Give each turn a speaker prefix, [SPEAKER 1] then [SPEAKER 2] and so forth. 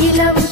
[SPEAKER 1] இளம்